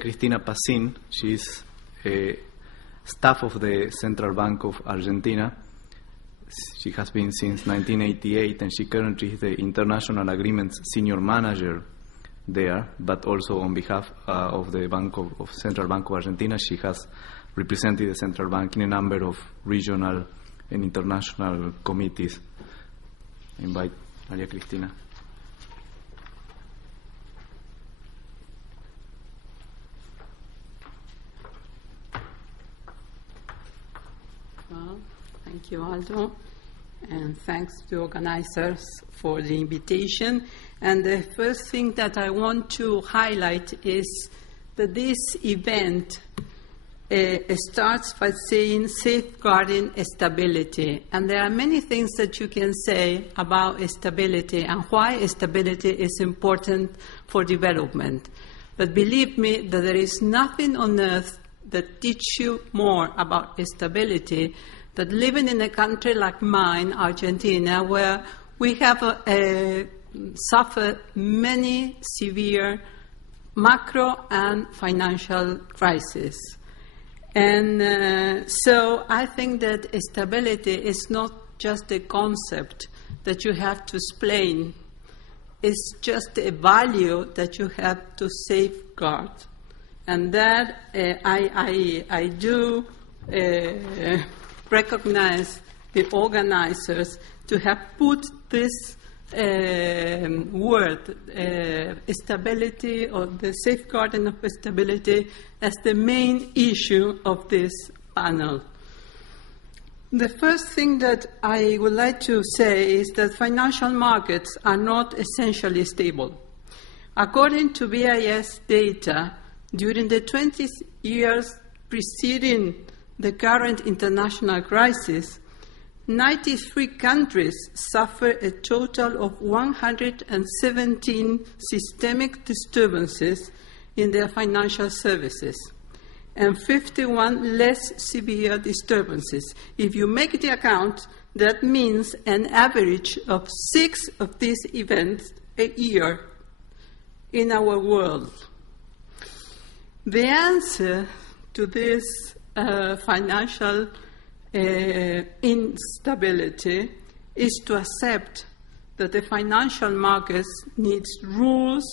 Cristina Pasin. She's a staff of the Central Bank of Argentina. She has been since 1988, and she currently is the International Agreements Senior Manager there, but also on behalf of the Central Bank of Argentina, she has represented the Central Bank in a number of regional and international committees. I invite Maria Cristina. Well, thank you, Aldo, and thanks to organizers for the invitation. And the first thing that I want to highlight is that this event starts by saying safeguarding stability. And there are many things that you can say about stability and why stability is important for development. But believe me that there is nothing on earth that teaches you more about stability than living in a country like mine, Argentina, where we have suffered many severe macro and financial crises. And so I think that stability is not just a concept that you have to explain. It's just a value that you have to safeguard. And that I do recognize the organizers to have put this word, stability, or the safeguarding of stability, as the main issue of this panel. The first thing that I would like to say is that financial markets are not essentially stable. According to BIS data, during the 20 years preceding the current international crisis, 93 countries suffered a total of 117 systemic disturbances in their financial services and 51 less severe disturbances. If you make the account, that means an average of 6 of these events a year in our world. The answer to this financial instability is to accept that the financial markets needs rules,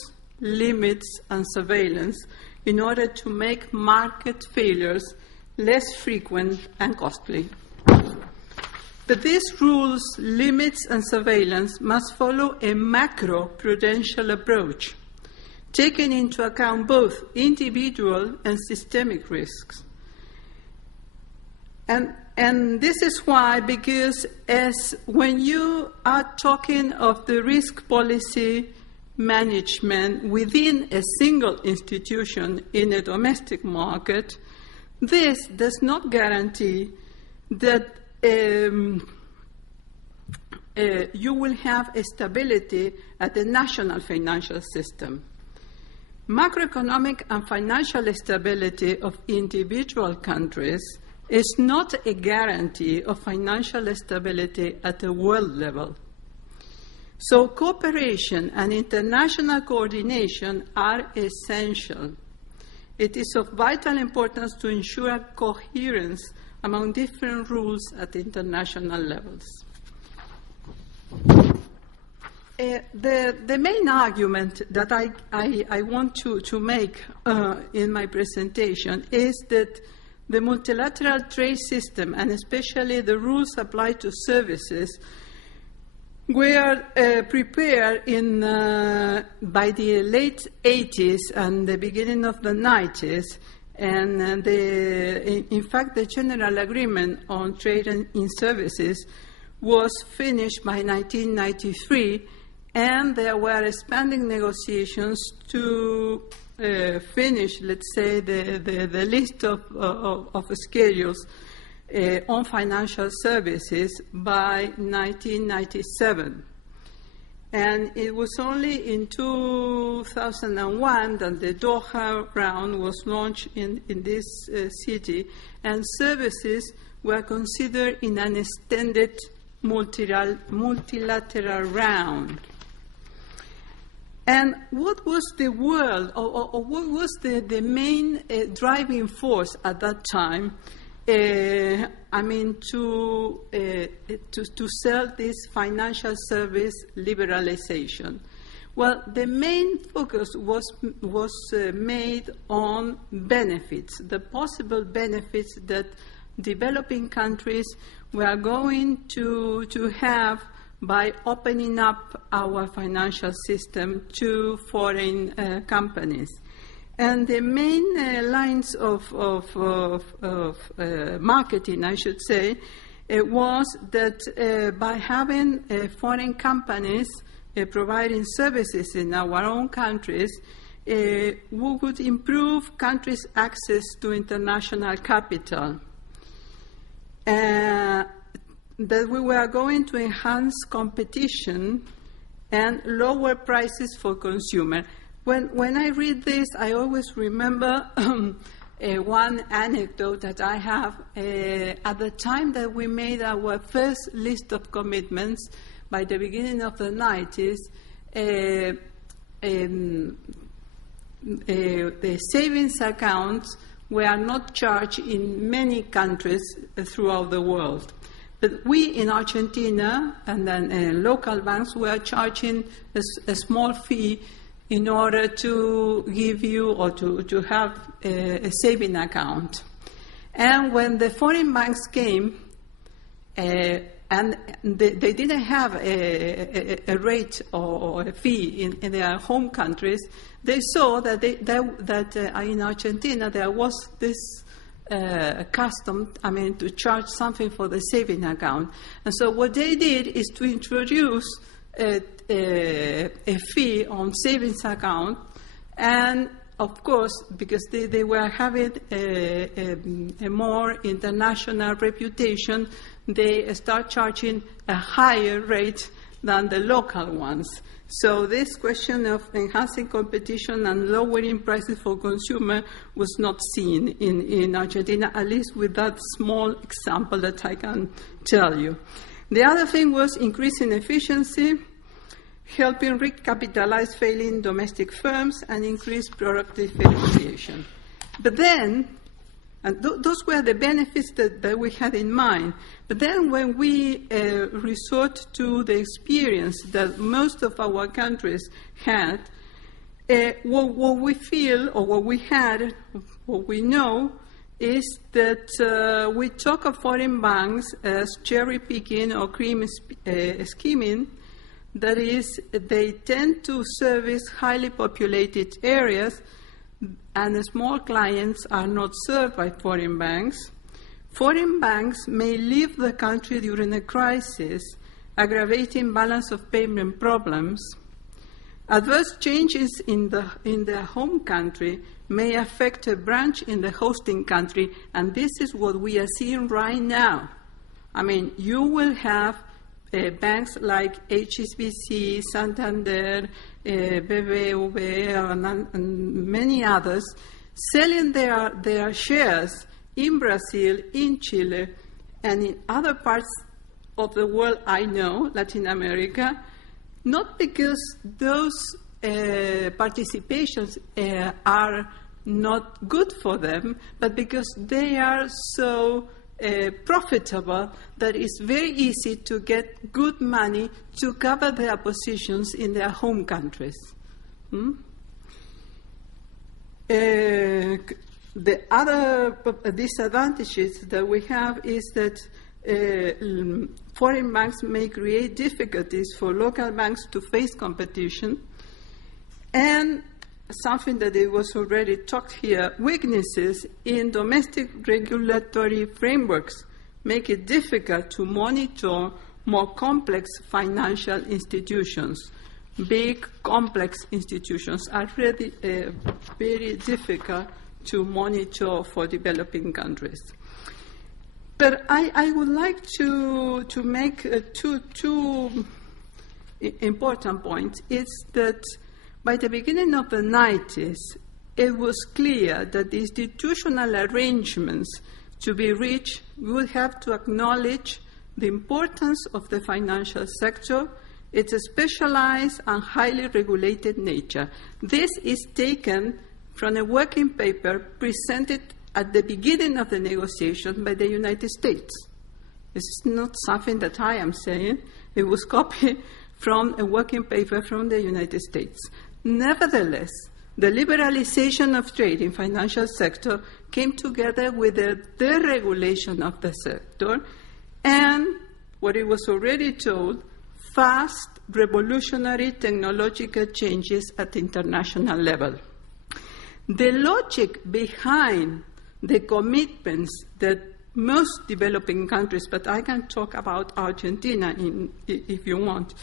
limits, and surveillance in order to make market failures less frequent and costly. But these rules, limits, and surveillance must follow a macro-prudential approach, taking into account both individual and systemic risks. And this is why, because when you are talking of the risk policy management within a single institution in a domestic market, this does not guarantee that you will have a stability at the national financial system. Macroeconomic and financial stability of individual countries is not a guarantee of financial stability at a world level. So cooperation and international coordination are essential. It is of vital importance to ensure coherence among different rules at international levels. The main argument that I want to make in my presentation is that the multilateral trade system, and especially the rules applied to services, were prepared by the late 80s and the beginning of the 90s. And in fact, the General Agreement on Trade in Services was finished by 1993, and there were expanding negotiations to finish, let's say, the list of schedules on financial services by 1997. And it was only in 2001 that the Doha round was launched in this city, and services were considered in an extended multilateral round. And what was the world, or what was the main driving force at that time? To sell this financial service liberalization. Well, the main focus was made on benefits, the possible benefits that developing countries were going to have by opening up our financial system to foreign companies. And the main lines of marketing, I should say, was that by having foreign companies providing services in our own countries, we would improve countries' access to international capital. That we were going to enhance competition and lower prices for consumers. When I read this, I always remember one anecdote that I have. At the time that we made our first list of commitments, by the beginning of the 90s, the savings accounts were not charged in many countries throughout the world. But we in Argentina and then local banks were charging a small fee in order to give you or to have a saving account. And when the foreign banks came, and they didn't have a rate or a fee in their home countries, they saw that in Argentina there was this custom, to charge something for the saving account. And so what they did is to introduce a fee on savings account, and of course, because they were having a more international reputation, they start charging a higher rate than the local ones. So this question of enhancing competition and lowering prices for consumers was not seen in Argentina, at least with that small example that I can tell you. The other thing was increasing efficiency, helping recapitalize failing domestic firms, and increase product differentiation. But then, and those were the benefits that we had in mind. But then when we resort to the experience that most of our countries had, what we feel or what we had, what we know, is that we talk of foreign banks as cherry-picking or cream skimming. That is, they tend to service highly populated areas, and small clients are not served by foreign banks. Foreign banks may leave the country during a crisis, aggravating balance of payment problems. Adverse changes in their home country may affect a branch in the hosting country, and this is what we are seeing right now. You will have banks like HSBC, Santander, BBVA, and many others selling their shares in Brazil, in Chile, and in other parts of the world I know, Latin America, not because those participations are not good for them, but because they are so profitable that it's very easy to get good money to cover their positions in their home countries. The other disadvantages that we have is that foreign banks may create difficulties for local banks to face competition, and something that it was already talked here, weaknesses in domestic regulatory frameworks make it difficult to monitor more complex financial institutions. Big, complex institutions are really very difficult to monitor for developing countries. But I would like to make two important points. It's that by the beginning of the 90s, it was clear that the institutional arrangements to be reached would have to acknowledge the importance of the financial sector It's a specialized and highly regulated nature. This is taken from a working paper presented at the beginning of the negotiation by the United States. This is not something that I am saying. It was copied from a working paper from the United States. Nevertheless, the liberalization of trade in financial sector came together with the deregulation of the sector and what it was already told, fast, revolutionary technological changes at the international level. The logic behind the commitments that most developing countries, but I can talk about Argentina if you want,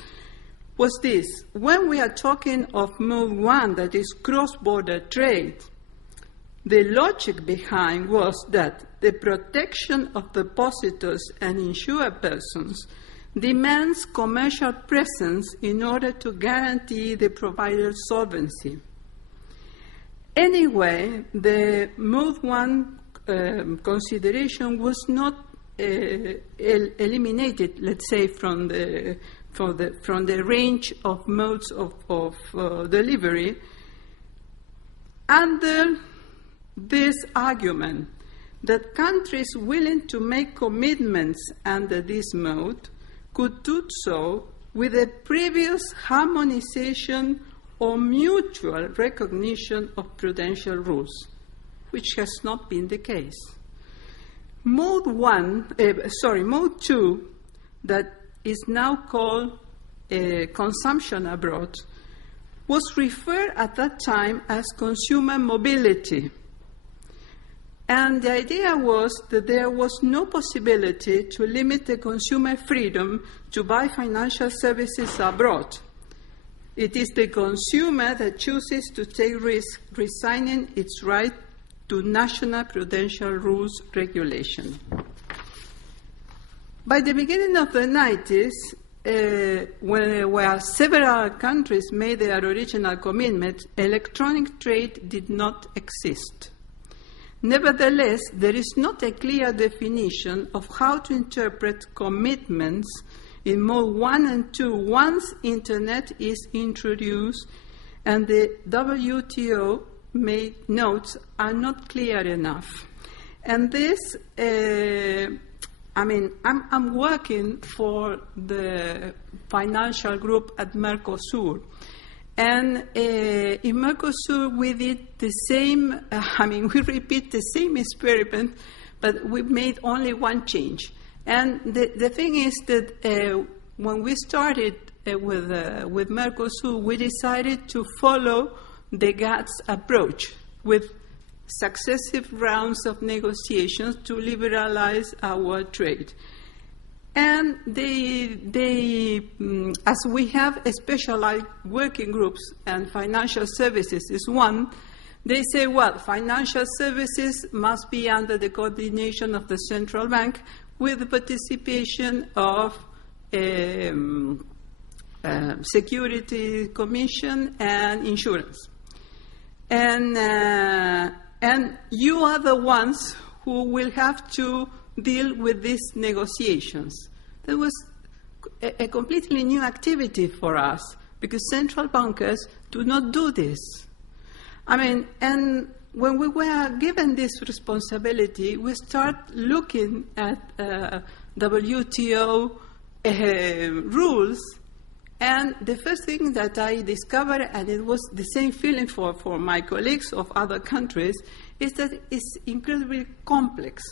was this. When we are talking of Mode 1, that is cross-border trade, the logic behind was that the protection of depositors and insured persons demands commercial presence in order to guarantee the provider's solvency. Anyway, the Mode 1 consideration was not eliminated, let's say, from the range of modes of delivery under this argument that countries willing to make commitments under this mode could do so with a previous harmonization or mutual recognition of prudential rules, which has not been the case. Mode 2, that is now called consumption abroad, was referred at that time as consumer mobility. And the idea was that there was no possibility to limit the consumer freedom to buy financial services abroad. It is the consumer that chooses to take risk, resigning its right to national prudential rules regulation. By the beginning of the 90s, where several countries made their original commitment, electronic trade did not exist. Nevertheless, there is not a clear definition of how to interpret commitments in Mode 1 and 2 once Internet is introduced, and the WTO made notes are not clear enough. And this, I'm working for the financial group at Mercosur. And in Mercosur, we did the same, we repeat the same experiment, but we made only one change. And the thing is that when we started with Mercosur, we decided to follow the GATT's approach with successive rounds of negotiations to liberalize our trade. And as we have specialized working groups, and financial services is one, they say, well, financial services must be under the coordination of the central bank with the participation of Security Commission and insurance. And you are the ones who will have to deal with these negotiations. There was a completely new activity for us because central bankers do not do this. And when we were given this responsibility, we start looking at WTO rules, and the first thing that I discovered, and it was the same feeling for my colleagues of other countries, is that it's incredibly complex.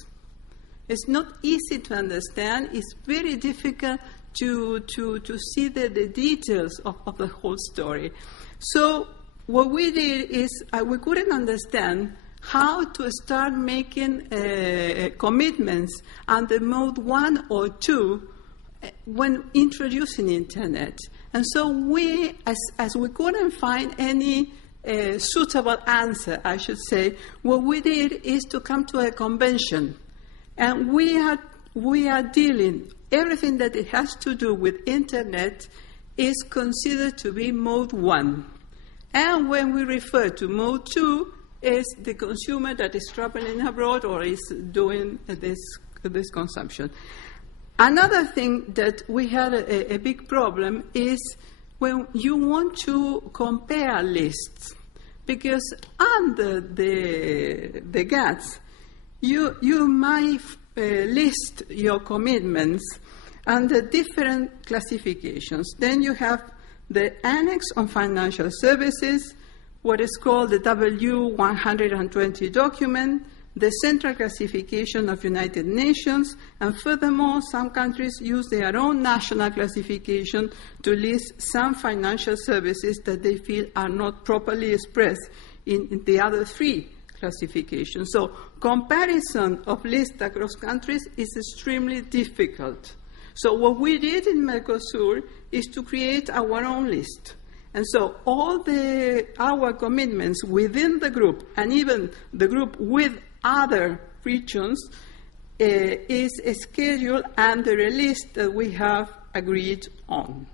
It's not easy to understand. It's very difficult to see the details of the whole story. So what we did is we couldn't understand how to start making commitments under Mode 1 or 2 when introducing Internet. And so we, as we couldn't find any suitable answer, I should say, what we did is to come to a convention. And we are dealing, everything that it has to do with Internet is considered to be Mode 1. And when we refer to Mode 2, is the consumer that is traveling abroad or is doing this consumption. Another thing that we had a big problem is when you want to compare lists, because under the GATS, you might list your commitments under different classifications. Then you have the Annex on Financial Services, what is called the W120 document, the Central Classification of United Nations, and furthermore, some countries use their own national classification to list some financial services that they feel are not properly expressed in the other three classifications. So comparison of lists across countries is extremely difficult. So what we did in Mercosur is to create our own list. And so all our commitments within the group, and even the group with other regions, is scheduled under a list that we have agreed on.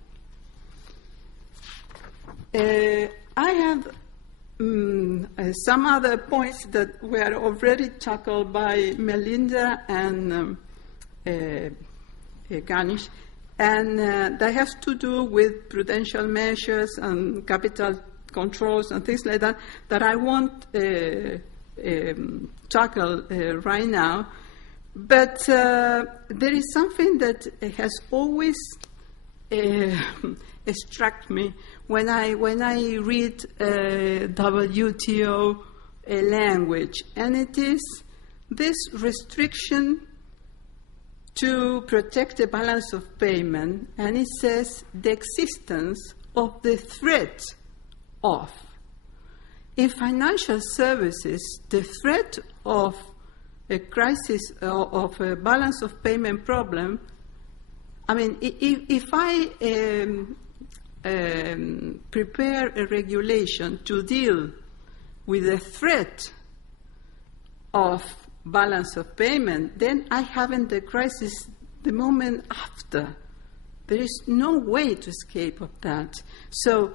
I have some other points that were already tackled by Melinda and Ganesh, and that has to do with prudential measures and capital controls and things like that, that I won't tackle right now. But there is something that has always struck me when I read WTO language, and it is this restriction to protect the balance of payment, and it says the existence of the threat of. In financial services, the threat of a crisis of a balance of payment problem, I mean, if I prepare a regulation to deal with the threat of balance of payment, then I haven't the crisis the moment after. There is no way to escape of that. So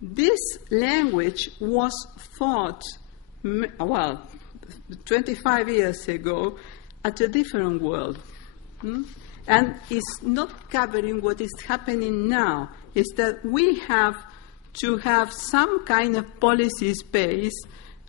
this language was thought, 25 years ago, at a different world. And it's not covering what is happening now. Is that we have to have some kind of policy space,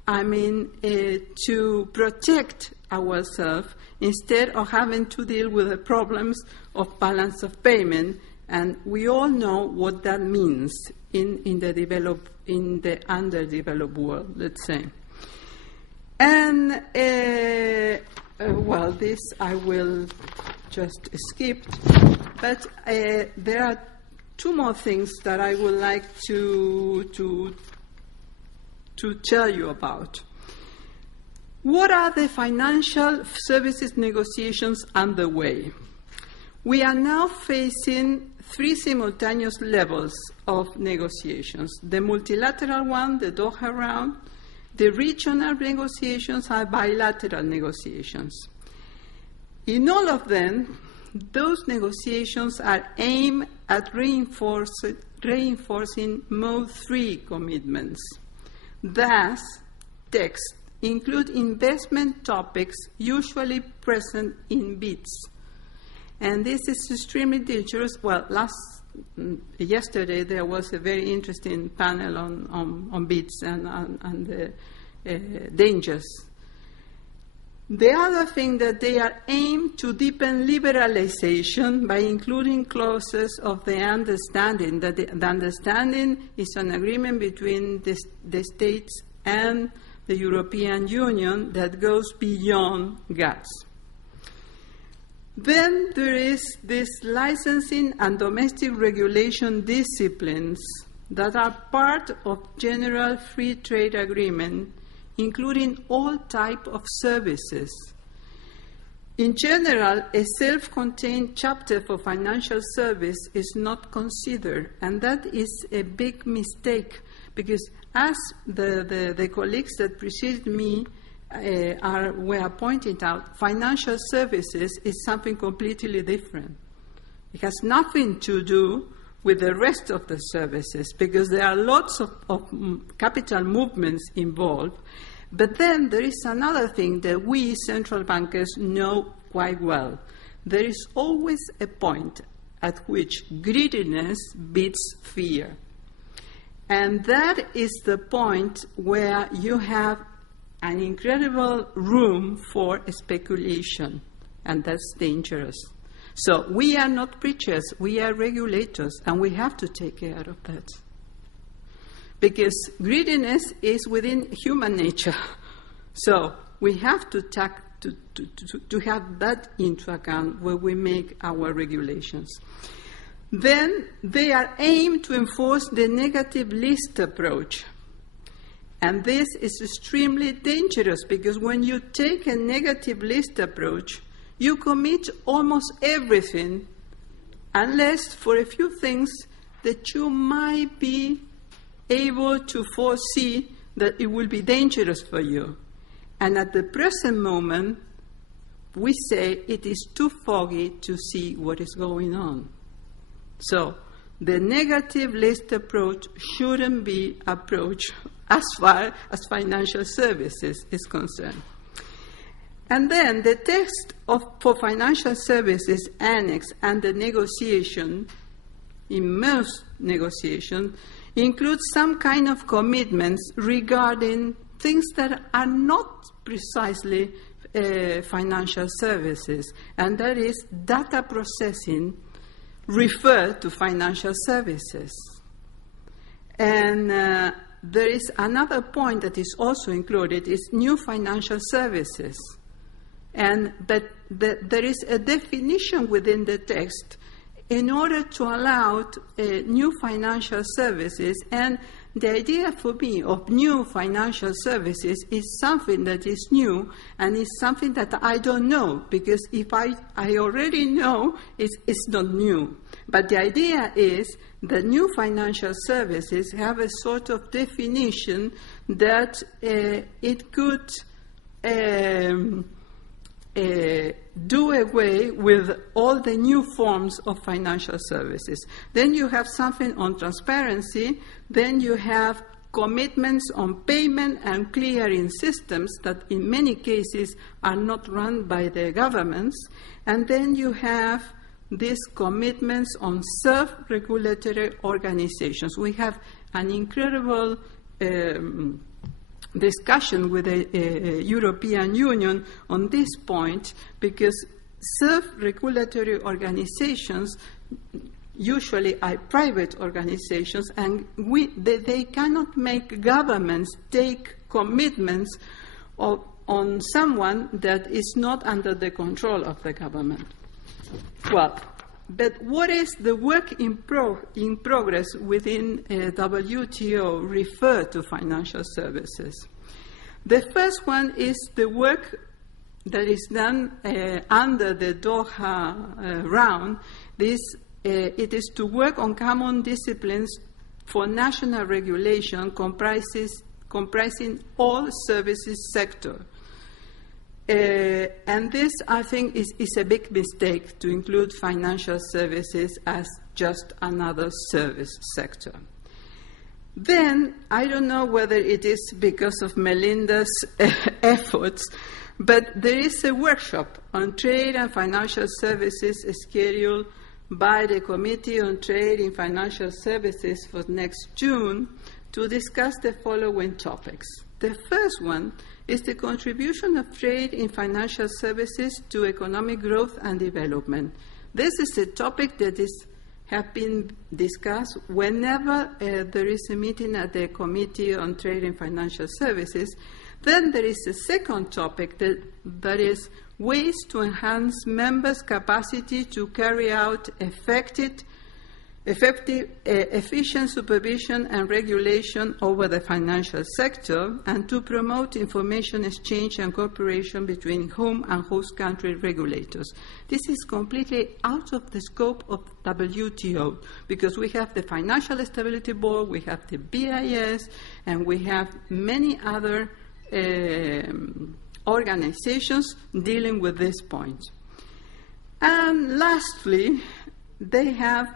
to protect ourselves instead of having to deal with the problems of balance of payment. And we all know what that means in the underdeveloped world, let's say. And this I will just skip, but there are two more things that I would like to tell you about. What are the financial services negotiations underway? We are now facing three simultaneous levels of negotiations. The multilateral one, the Doha round, the regional negotiations are bilateral negotiations. In all of them, those negotiations are aimed at reinforcing Mode 3 commitments. Thus, texts include investment topics usually present in bids. And this is extremely dangerous. Well, yesterday there was a very interesting panel on bids and the dangers. The other thing that they are aimed to deepen liberalization by including clauses of the understanding, that the understanding is an agreement between the states and the European Union that goes beyond GATS. Then there is this licensing and domestic regulation disciplines that are part of general free trade agreement, including all types of services. In general, a self-contained chapter for financial service is not considered, and that is a big mistake, because as the colleagues that preceded me were pointing out, financial services is something completely different. It has nothing to do with the rest of the services, because there are lots of capital movements involved. But then there is another thing that we central bankers know quite well. there is always a point at which greediness beats fear. And that is the point where you have an incredible room for speculation, and that's dangerous. So we are not preachers, we are regulators, and we have to take care of that. Because greediness is within human nature. So we have to have that into account when we make our regulations. Then they are aimed to enforce the negative list approach. And this is extremely dangerous because when you take a negative list approach, you commit almost everything unless for a few things that you might be able to foresee that it will be dangerous for you. And at the present moment, we say it is too foggy to see what is going on. So the negative list approach shouldn't be approached as far as financial services is concerned. And then the text for financial services annex and the negotiation, in most negotiations, includes some kind of commitments regarding things that are not precisely financial services, and that is data processing referred to financial services. And there is another point that is also included, is new financial services. And that there is a definition within the text in order to allow new financial services. And the idea for me of new financial services is something that is new and is something that I don't know, because if I already know, it's not new. But the idea is that new financial services have a sort of definition that it could do away with all the new forms of financial services. Then you have something on transparency. Then you have commitments on payment and clearing systems that in many cases are not run by the governments. And then you have these commitments on self-regulatory organizations. We have an incredible discussion with the European Union on this point, because self-regulatory organizations usually are private organizations, and they cannot make governments take commitments on someone that is not under the control of the government. Well, but what is the work in progress within WTO referred to financial services? The first one is the work that is done under the Doha round. It is to work on common disciplines for national regulation comprising all services sector. And this, I think, is a big mistake to include financial services as just another service sector. Then, I don't know whether it is because of Melinda's efforts, but there is a workshop on trade and financial services scheduled by the Committee on Trade in Financial Services for next June to discuss the following topics. The first one is the contribution of trade in financial services to economic growth and development. This is a topic that has been discussed whenever there is a meeting at the Committee on Trade in Financial Services. Then there is a second topic that is ways to enhance members' capacity to carry out efficient supervision and regulation over the financial sector, and to promote information exchange and cooperation between home and host country regulators. This is completely out of the scope of WTO, because we have the Financial Stability Board, we have the BIS, and we have many other organizations dealing with this point. And lastly, they have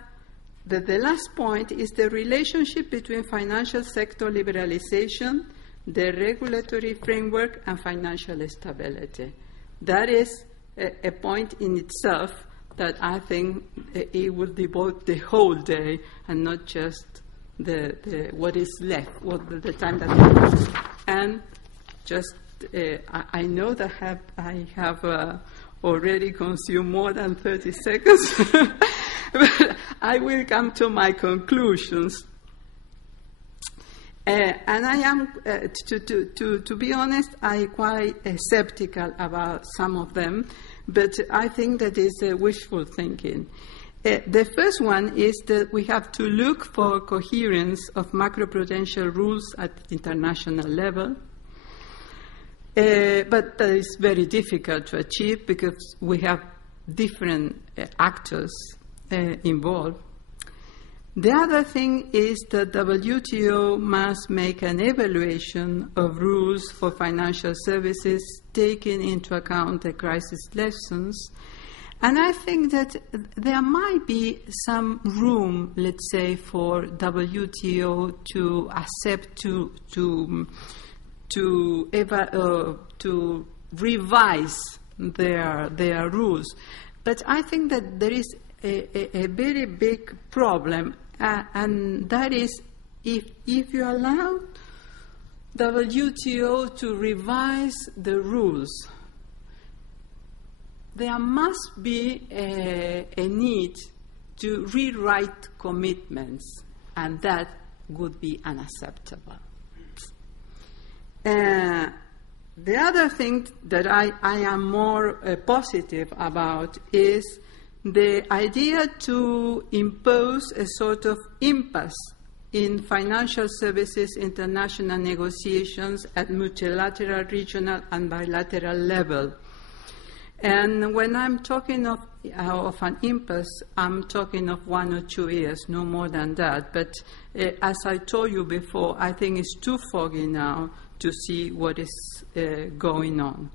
the last point is the relationship between financial sector liberalization, the regulatory framework, and financial stability. That is a point in itself that I think it will devote the whole day and not just what is left, the time that we have. And just, I know that I have already consumed more than 30 seconds, but I will come to my conclusions. And I am, to be honest, I'm quite skeptical about some of them, but I think that is wishful thinking. The first one is that we have to look for coherence of macroprudential rules at international level. But that is very difficult to achieve because we have different actors involved. The other thing is that WTO must make an evaluation of rules for financial services, taking into account the crisis lessons. And I think that there might be some room, let's say, for WTO to accept to revise their rules. But I think that there is a very big problem, and that is if you allow WTO to revise the rules, there must be a need to rewrite commitments, and that would be unacceptable. The other thing that I am more positive about is the idea to impose a sort of impasse in financial services international negotiations at multilateral, regional, and bilateral level. And when I'm talking of an impasse, I'm talking of 1 or 2 years, no more than that. But as I told you before, I think it's too foggy now to see what is going on.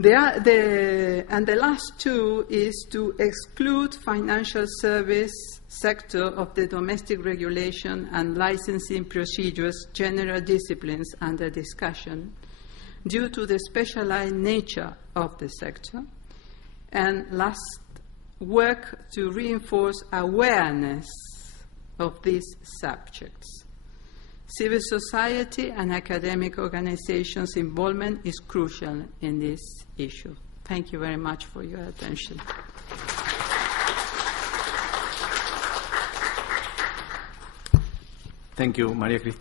And the last two is to exclude financial service sector of the domestic regulation and licensing procedures, general disciplines under discussion, due to the specialized nature of the sector. And last, work to reinforce awareness of these subjects. Civil society and academic organizations' involvement is crucial in this issue. Thank you very much for your attention. Thank you, Maria Cristina.